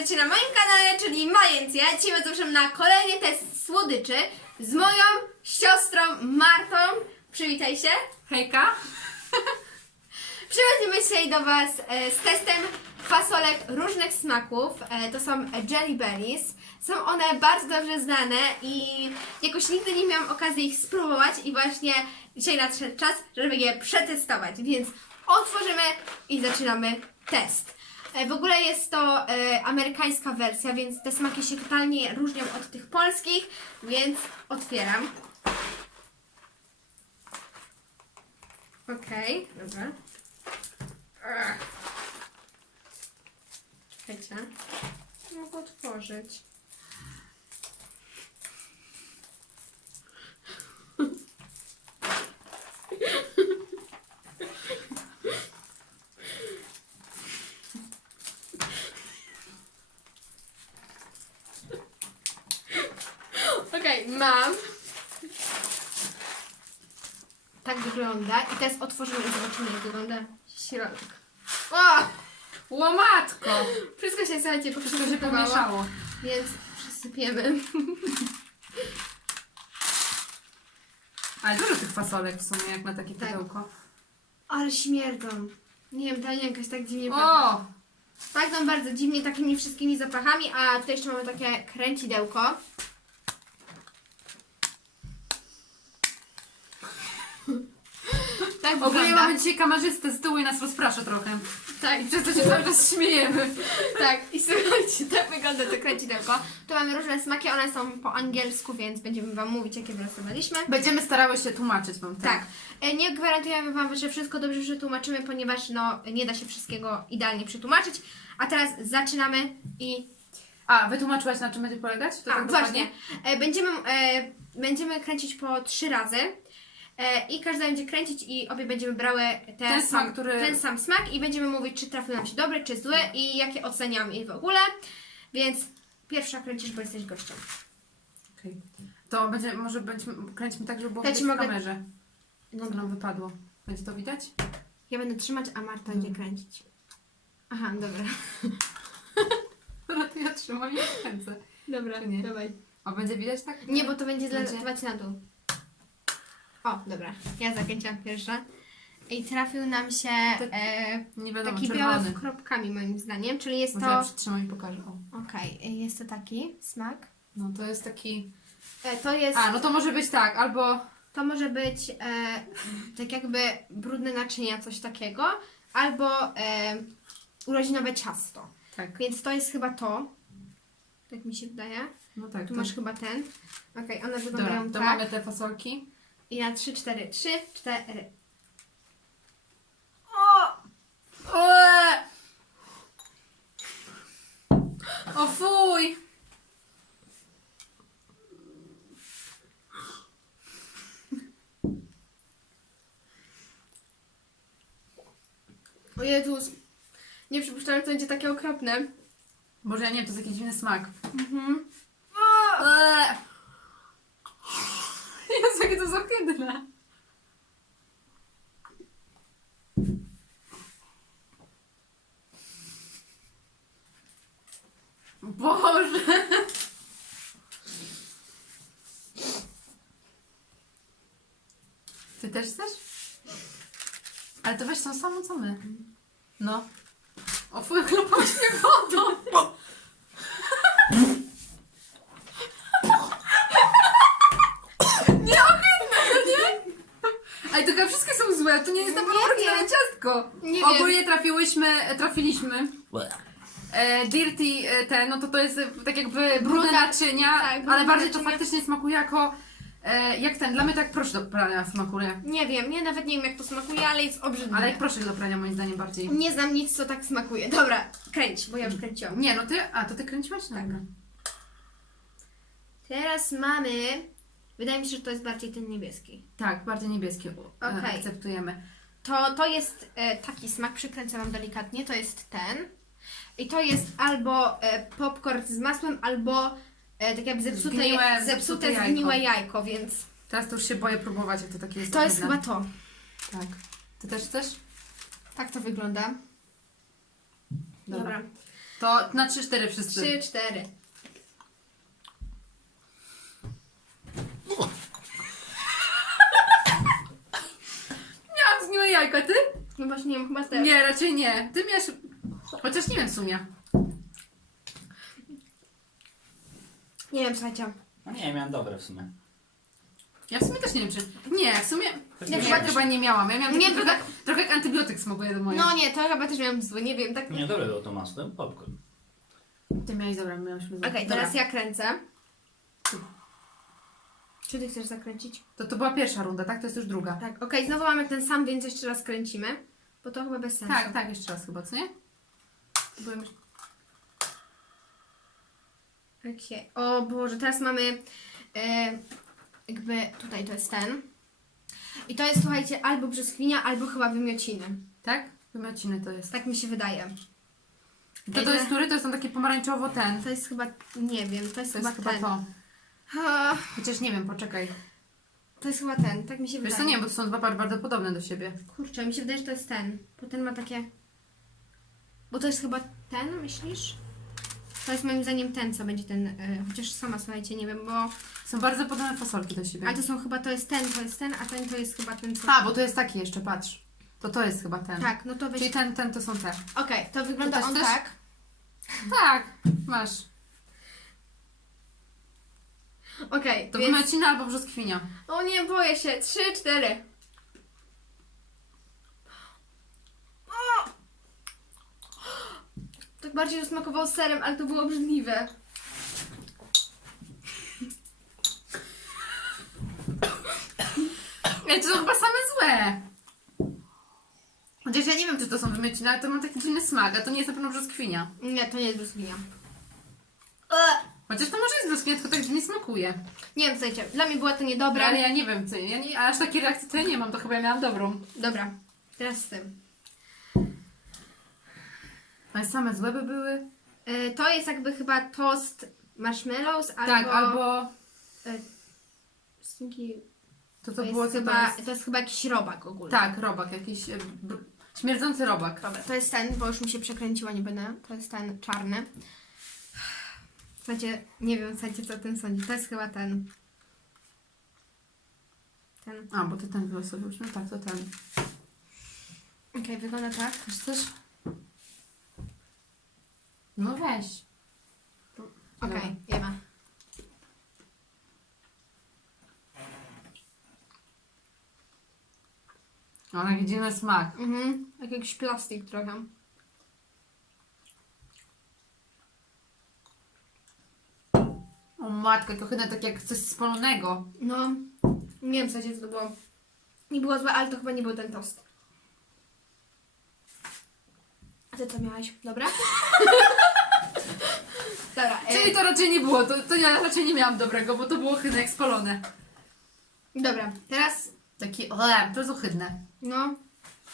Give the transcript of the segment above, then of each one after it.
witajcie na moim kanale, czyli Majencja. Dzisiaj was zapraszam na kolejny test słodyczy z moją siostrą Martą. Przywitaj się. Hejka. Przychodzimy dzisiaj do was e, z testem fasolek różnych smaków. E, to są Jelly Bellies. Są one bardzo dobrze znane i jakoś nigdy nie miałam okazji ich spróbować i właśnie dzisiaj nadszedł czas, żeby je przetestować. Więc otworzymy i zaczynamy test. E, W ogóle jest to e, amerykańska wersja, więc te smaki się totalnie różnią od tych polskich, więc otwieram. Okej, dobra. Czekajcie. Mogę otworzyć. Okej, mam. Tak wygląda. I teraz otworzymy i zobaczymy, jak wygląda środek. O! Łomatko. Wszystko się, słuchajcie, się poprzysypywało, pomieszało. Więc przysypiemy. Ale dużo tych fasolek w sumie, jak na takie Tak. pudełko. Ale śmierdzą. Nie wiem, ta jakoś tak dziwnie pachnie. O! Pachną bardzo dziwnie takimi wszystkimi zapachami, a tutaj jeszcze mamy takie kręcidełko. Tak Ogólnie wygląda. mamy dzisiaj kamerzystę z tyłu i nas rozprasza trochę. Tak, I przez to się cały czas śmiejemy. tak. I słuchajcie, tak wygląda to kręcidełko. Tu mamy różne smaki, one są po angielsku, więc będziemy Wam mówić, jakie wylosowaliśmy. Będziemy starały się tłumaczyć wam. Tak. E, Nie gwarantujemy Wam, że wszystko dobrze przetłumaczymy, ponieważ no, nie da się wszystkiego idealnie przetłumaczyć. A teraz zaczynamy i A, wytłumaczyłaś na czym będzie polegać? To A, tak właśnie. E, będziemy, e, będziemy kręcić po trzy razy. E, I każda będzie kręcić i obie będziemy brały te Ten sam, smak, który- ten sam smak i będziemy mówić, czy trafił nam się dobry, czy zły i jakie oceniamy i w ogóle. Więc pierwsza kręcisz, bo jesteś gościem. Okej. To będzie, może będziemy, kręćmy tak, żeby było Ja widać ci w mogę- kamerze. No, Co nam wypadło. Będzie to widać? ja będę trzymać, a Marta będzie kręcić. Aha, dobra. Dobra, to ja trzymam i kręcę. Dobra, Czy nie? dawaj. A będzie widać tak? Nie, bo to będzie Będzie? zlatywać na dół. O, dobra. Ja zakręciłam pierwsza. I trafił nam się e, Nie wiadomo, taki czerwony. biały z kropkami moim zdaniem, czyli jest Może ja to... przytrzymam i pokażę. O. Okej, jest to taki smak. No to jest taki... E, to jest... A, no to może być tak, albo... To może być e, tak jakby brudne naczynia, coś takiego, albo e, urodzinowe ciasto. Tak. Więc to jest chyba to. Tak mi się wydaje. No tak. Tu to- masz chyba ten. Okej, one Dobra, wyglądają to tak. mamy te fasolki. I na 3, 4, 3, 4. Eee! O fuj! O Jezus. Nie przypuszczałem, że to będzie takie okropne. Boże, ja nie wiem, to jest jakiś dziwny smak. Mhm. Eee! Jezu, ohydne. Boże! Ty też chcesz? Ale to weź tą samą co my. No. O fuj, chlapałeś mnie wodą! Nie ohydne, no nie? Ale to chyba wszystkie są złe, to nie jest na pewno Nie ciastko. Nie Ogólnie trafiłyśmy, trafiliśmy. E, dirty e, te, no to to jest e, tak jakby brudne Brudne- naczynia, tak, brudne ale bardziej to naczynia. faktycznie smakuje jako, e, jak ten, dla mnie tak proszek do prania smakuje. Nie wiem, nie nawet nie wiem jak to smakuje, ale jest obrzydliwe. Ale jak proszek do prania moim zdaniem bardziej. Nie znam nic, co tak smakuje. Dobra, kręć, bo ja już kręciłam. Nie, no ty, a to ty kręciłaś? Tak. Teraz mamy... Wydaje mi się, że to jest bardziej ten niebieski. Tak, bardziej niebieskie e, Okej. akceptujemy. To, to jest e, taki smak, przykręcę Wam delikatnie, to jest ten. I to jest albo e, popcorn z masłem, albo e, tak jakby zepsute, Zgniłe- zepsute, zepsute jajko. zgniłe jajko, więc Teraz to już się boję próbować, jak to takie jest to jest chyba to. Tak. Ty też chcesz? Tak to wygląda. Dobra. Dobra. To na 3-4 wszyscy. Trzy, cztery. Jajka, ty? No właśnie, nie wiem, chyba też. Nie, raczej nie. Ty miałeś... Chociaż nie wiem w sumie. Nie wiem, słuchajcie. No nie, miałem dobre w sumie. Ja w sumie też nie wiem, czy... Nie, w sumie... Też Nie, chyba, chyba nie miałam. Ja miałam Nie, taki to trochę, trochę jak antybiotyk smakuje do mojego. No nie, to chyba też miałam zły, nie wiem, tak. Nie, dobre było to masło, ten popcorn. Ty miałeś, dobra, miałyśmy... Okej, teraz ja kręcę. Czy ty chcesz zakręcić? To, to była pierwsza runda, tak? To jest już druga. Tak, okej, znowu mamy ten sam, więc jeszcze raz kręcimy. Bo to chyba bez sensu. Tak, tak, jeszcze raz chyba, co nie? Byłem... Okej. O Boże, teraz mamy e, jakby tutaj to jest ten. I to jest, słuchajcie, albo brzoskwinia, albo chyba wymiociny. Tak? Wymiociny to jest. Tak mi się wydaje. To, to jest który? To jest tam takie pomarańczowo ten. To jest chyba, nie wiem, to jest, To chyba jest chyba ten. to. Ah, Chociaż nie wiem, poczekaj. to jest chyba ten, tak mi się Wiesz wydaje. co, nie, bo to są dwa bardzo, bardzo podobne do siebie. Kurczę, mi się wydaje, że to jest ten. Bo ten ma takie... Bo to jest chyba ten, myślisz? To jest moim zdaniem ten, co będzie ten, e, chociaż sama słuchajcie, nie wiem, bo... Są bardzo podobne fasolki do siebie. Ale to są chyba, to jest ten, to jest ten, a ten to jest chyba ten, co... A, bo to jest taki jeszcze, patrz. To to jest chyba ten. Tak, no to weź... Czyli ten, ten to są te. Okej, to wygląda też on chcesz? tak. Tak, masz. Okej, To więc... albo brzoskwinia. O nie, boję się. Trzy, cztery. O! Tak bardziej smakowało serem, ale to było obrzydliwe. Ale to są chyba same złe. Chociaż ja nie wiem, czy to są wymiociny, ale to ma taki dziwny smak, a to nie jest na pewno brzoskwinia. Nie, to nie jest brzoskwinia. Chociaż to może jest brzoskwinia, tylko tak dziwnie smakuje. Nie wiem, słuchajcie, dla mnie było to niedobre. Dobra, ale ja nie wiem, co ja nie, aż takiej reakcji to ja nie mam, to chyba ja miałam dobrą. Dobra, teraz z tym. Ale same złe by były. E, to jest jakby chyba toast marshmallows albo... Tak, albo... E, stinky... To To, to jest było co chyba, to jest? to jest chyba jakiś robak ogólny. Tak, robak, jakiś e, br- śmierdzący robak. Dobra, to jest ten, bo już mi się przekręciła, nie będę. To jest ten czarny. Słuchajcie, nie wiem, słuchajcie, co o tym sądzi. To jest chyba ten. Ten. A, bo ty ten wylosowałyśmy? Tak, to ten. Okej, wygląda tak. Wiesz coś? No weź. Okej, jemy. O, jaki dziwny smak. Mhm, jak jakiś plastik trochę. O matko, to chyba tak jak coś spalonego. No, nie wiem, słuchajcie, co to było. Nie było złe, ale to chyba nie był ten tost. A ty co miałeś? Dobra? Dobra, e, Czyli to raczej nie było, to, to ja raczej nie miałam dobrego, bo to było chyba jak spalone. dobra, teraz, Taki, o, to jest ohydne. no,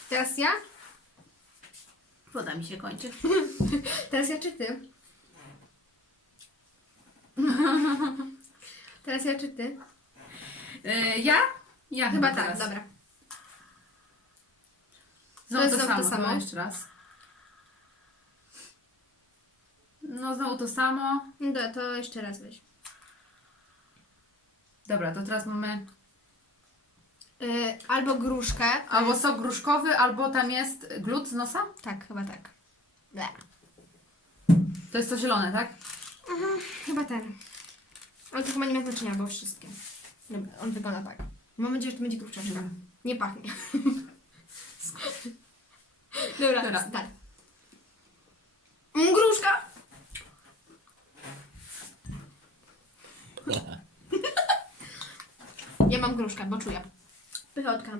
teraz ja? Woda mi się kończy. Teraz ja czy ty? Teraz ja czy ty? E, ja? Ja Chyba tak, teraz. dobra. Znowu To jest znowu samo, to samo. Jeszcze raz. No znowu to samo. No to jeszcze raz weź. Dobra, to teraz mamy Yy, albo gruszkę. to albo jest- sok gruszkowy, albo tam jest glut z nosa. Tak, chyba tak. Ble. To jest to zielone, tak? Chyba ten. Ale to chyba nie ma znaczenia, bo wszystkie. Dobra, on wygląda tak. Mam nadzieję, że to będzie gruszeczka. Nie pachnie. Dobra, Dobra. dalej. Mm, gruszka! Ja mam gruszkę, bo czuję. Pychotka.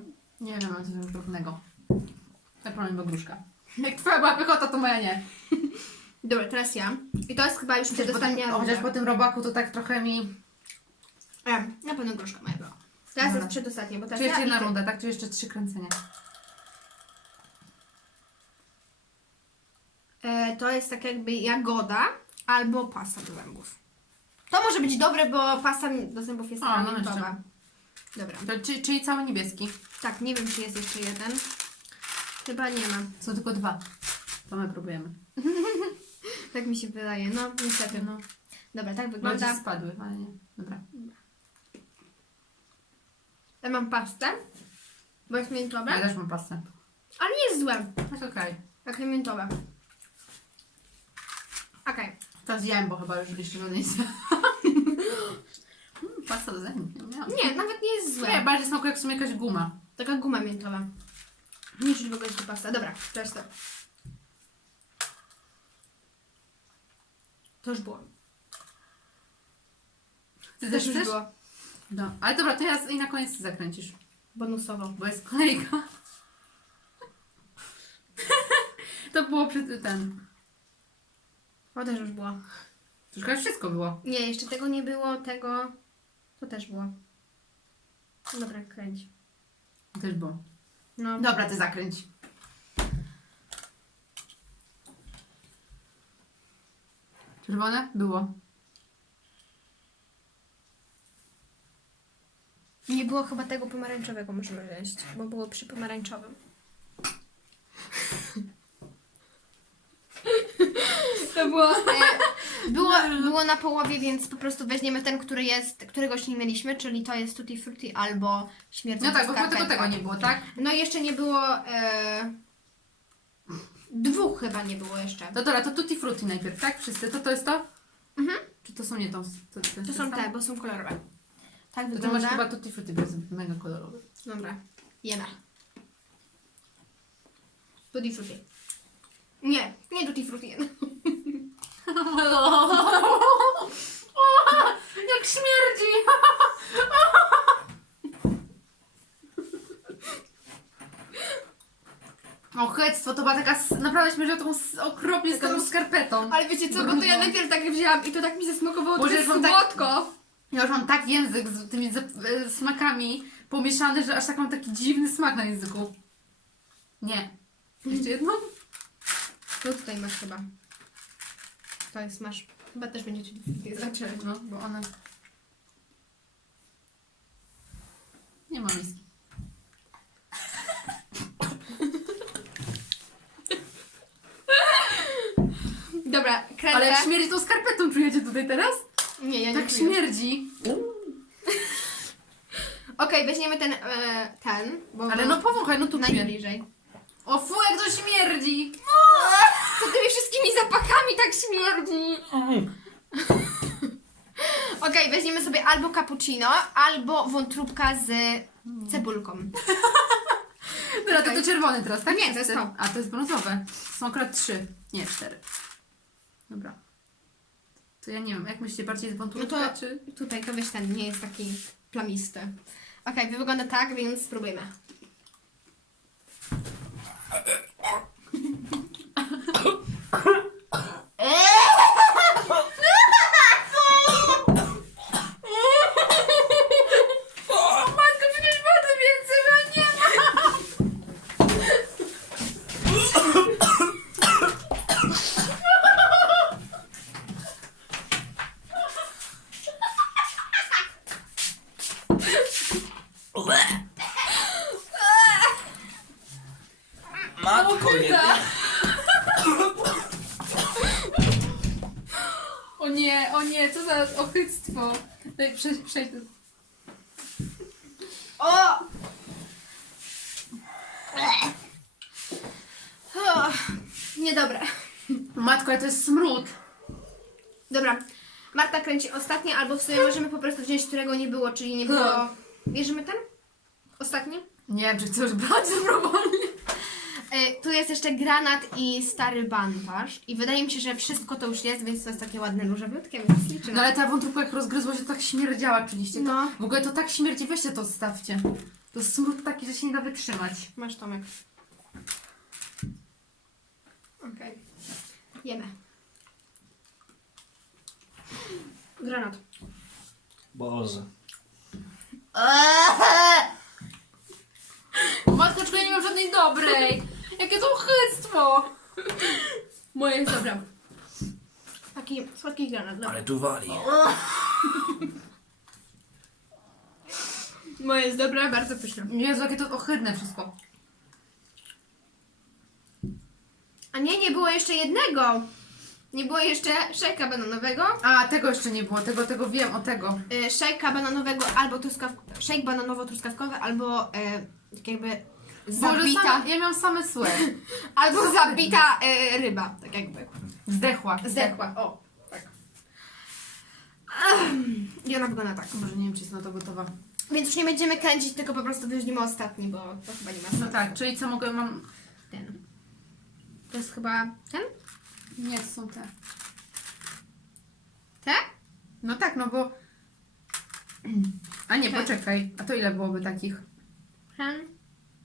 Nie wiem, mam coś podobnego. Tak powiem, bo gruszka. Jak twoja była pychota, to moja nie. Dobra, teraz ja. I to jest chyba już przedostatnia o, chociaż runda. po tym robaku to tak trochę mi... E, na pewno gruszka moja była. Teraz Dobra. jest przedostatnia, bo teraz Czy jeszcze ja i jedna ty. runda, tak? Czy jeszcze trzy kręcenia? E, to jest tak jakby jagoda albo pasta do zębów. To może być dobre, bo pasta do zębów jest A, no miętowa. Dobra. To, czyli, czyli cały niebieski. Tak, nie wiem, czy jest jeszcze jeden. Chyba nie ma. Są tylko dwa. To my próbujemy. Tak mi się wydaje, no niestety. No. Dobra, tak wygląda. gdzieś spadły, ale nie. Dobra. Ja mam pastę, bo jest miętowe, Ja też mam pastę. ale nie jest złe. Jest okej. Takie miętowe. Okej. To zjem, bo chyba już jeszcze żadnej nie Mm, Pasta do zębów. Nie, miałam. Nie, nawet nie jest złe. nie, bardziej smakuje jak w sumie jakaś guma. Taka guma miętowa. Nie czuć w ogóle, że to pasta. Dobra, teraz to. To już było. Ty Też już chcesz? było. No. Ale dobra, to ja z- i na koniec ty zakręcisz, Bonusowo. bo jest kolejka. to było przy ten. To też już było. To już chyba wszystko było. Nie, jeszcze tego nie było, tego... To też było. Dobra, kręć. Też było. No. Dobra, ty zakręć. Czerwone? Było. Nie było chyba tego pomarańczowego, możemy wziąć, bo było przy pomarańczowym. To było, e, było, było na połowie, więc po prostu weźmiemy ten, który jest, którego jeszcze nie mieliśmy, czyli to jest Tutti Frutti albo śmierdząca No tak, bo chyba skarpetka. tego nie było, tak? No i jeszcze nie było, e, dwóch chyba nie było jeszcze. To dobra, to tutti frutti najpierw, tak? Wszyscy. To to jest to? Mhm. Czy to są nie to? To, są te, bo są kolorowe. Tak To ty masz wygląda. chyba tutti frutti, bo jest mega kolorowy. Dobra, jemy. Tutti Frutti. Nie, nie Tutti Frutti. Jak śmierdzi! Ochectwo, to była taka, s- naprawdę śmierdziała taką s- okropnie Taką starą skarpetą. Ale wiecie co, bo to ja najpierw tak wzięłam i to tak mi zasmakowało Boże, trochę już mam tak- słodko. Ja już mam tak język z tymi zap- e, smakami pomieszany, że aż tak mam taki dziwny smak na języku. Nie. Jeszcze jedno? To tutaj masz chyba. To jest masz. Chyba też będzie Tutti Frutti znaczy. No, bo one... Nie ma miski. Dobra, kręcę. Ale jak śmierdzi tą skarpetą, czujecie tutaj teraz? Nie, ja nie Tak czuję. śmierdzi. Okej, weźmiemy ten, e, ten, bo Ale no powąchaj, no tu czuję. najbliżej. O fu, jak to śmierdzi! To tymi wszystkimi zapachami tak śmierdzi. Okej, weźmiemy sobie albo cappuccino, albo wątróbka z cebulką. Dobra, to to czerwony teraz, tak? Nie, to jest to. A, to jest brązowe. Są akurat trzy. Nie, cztery. Dobra. To ja nie wiem, jak myślicie, bardziej jest wątróbka, No to- czy... Tutaj to weź ten, nie jest taki plamisty. Okej, wygląda tak, więc spróbujmy. Matko, przecież wody więcej ja nie ma! Matko jedyna. O nie, o nie, co za ochyctwo. Daj, przejdź, przejdź. do- O! O, niedobre. Matko, ale to jest smród. Dobra, Marta kręci ostatnie, albo w sumie możemy po prostu wziąć, którego nie było, czyli nie było... Bierzemy ten? Ostatni? Nie wiem, czy chcesz brać dobrowolnie. Y, tu jest jeszcze granat i stary bandaż. I wydaje mi się, że wszystko to już jest, więc to jest takie ładne różowiutkie, więc liczę No ale ta wątróbka jak rozgryzła się, to tak śmierdziała oczywiście. To, No. W ogóle to tak śmierdzi, weźcie to stawcie. To jest smród taki, że się nie da wytrzymać. Masz Tomek. Okej. Jemy. Granat. Boże. Matko, ja nie mam żadnej dobrej. Jakie to uchyctwo. Moje jest dobre. Taki słodki granat, dobra. Ale tu wali. Moje jest dobre, bardzo pyszne. Jezu, jakie to ohydne wszystko. A nie, nie było jeszcze jednego. Nie było jeszcze szejka bananowego. A, tego jeszcze nie było, tego, tego wiem, o tego. Y, szejka bananowego albo truskaw... szejk bananowo-truskawkowy, albo y, tak jakby Boże, zabita, same, ja miałam same słe. albo zabita y, ryba, tak jakby. Zdechła. Zdechła, o, tak. I ona wygląda tak. Może nie wiem, czy jest na to gotowa. Więc już nie będziemy kręcić, tylko po prostu weźmiemy ostatni, bo to chyba nie ma sensu. No tak, czyli co mogę, mam... Ten. To jest chyba ten? Nie, to są te. Te? No tak, no bo... A nie, poczekaj. A to ile byłoby takich? Ten.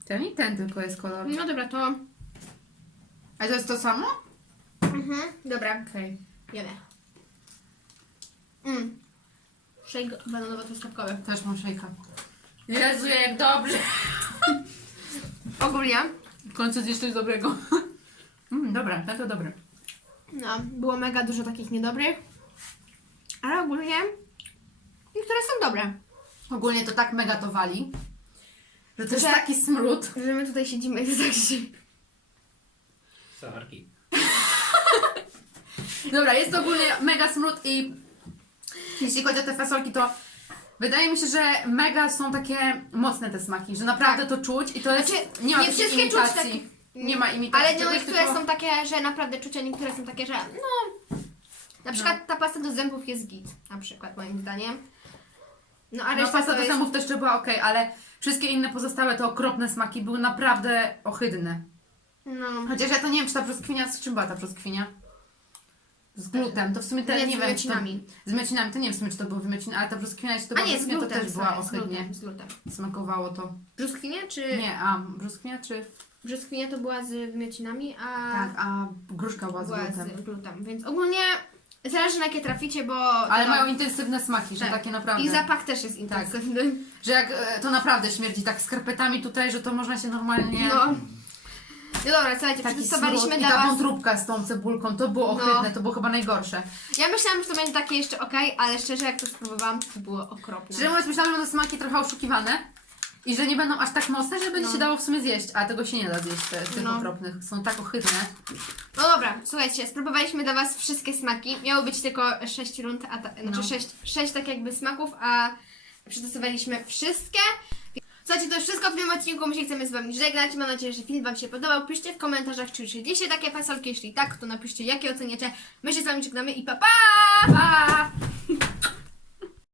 Ten i ten tylko jest kolor. No dobra, to... A to jest to samo? Mhm, dobra, Okej. jemy. Mm. Shake bananowo-truskawkowy. Też mam szejka. Jezu, jak dobrze. Ogólnie, W końcu zjesz coś dobrego. Mm, dobra, tak to dobre. no, było mega dużo takich niedobrych. Ale ogólnie niektóre są dobre. Ogólnie to tak mega to wali. Że to jest Że- taki smród. Że my tutaj siedzimy i to tak się... Sarki. Dobra, jest to ogólnie mega smród i jeśli chodzi o te fasolki, to wydaje mi się, że mega są takie mocne te smaki, że naprawdę to czuć i to jest, Znaczy, nie ma nie takiej wszystkie czuć imitacji. takie- Nie ma imitacji. Ale no, czegoś, niektóre tylko- są takie, że naprawdę czuć, a niektóre są takie, że no... Na przykład ta pasta do zębów jest git, na przykład moim zdaniem. No a No reszta pasta to do jest... zębów też jeszcze była ok, ale wszystkie inne pozostałe te okropne smaki były naprawdę ohydne. No, Chociaż ja to nie wiem, czy ta brzoskwinia, z czym była ta brzoskwinia? Z glutem, to w sumie te, Nie, nie, z wiem. To, z wymiocinami, to nie wiem w sumie, czy to były wymiociny, ale ta brzoskwinia, jeśli to a była nie, z brzoskwinia, to glutem, też była sorry, z ohydnie. glutem, z glutem. Smakowało to. Brzoskwinia czy... Nie, a brzoskwinia czy... Brzoskwinia to była z wymiocinami, a... Tak, a gruszka była z była glutem. z glutem. Więc ogólnie zależy na jakie traficie, bo... Ale mają intensywne smaki, że Tak. takie naprawdę. I zapach też jest intensywny. Że jak e, to naprawdę śmierdzi tak skarpetami tutaj, że to można się normalnie... No. No dobra, słuchajcie, Taki smród i dla ta was... wątróbka z tą cebulką, to było No. ohydne, to było chyba najgorsze. Ja myślałam, że to będzie takie jeszcze okej, ale szczerze jak to spróbowałam, to było okropne. Szczerze mówiąc, myślałam, że to smaki trochę oszukiwane i że nie będą aż tak mocne, że będzie No. się dało w sumie zjeść, a tego się nie da zjeść, te, tych No. okropnych. Są tak ohydne. No dobra, słuchajcie, spróbowaliśmy dla was wszystkie smaki. Miało być tylko 6 rund, a ta, znaczy No. 6, 6 tak jakby smaków, a przetestowaliśmy wszystkie. Słuchajcie, to już wszystko w tym odcinku. My się chcemy z wami żegnać. Mam nadzieję, że film wam się podobał. Piszcie w komentarzach, czy czyliście takie fasolki. Jeśli tak, to napiszcie, jakie oceniacie. My się z wami żegnamy i pa pa! Pa!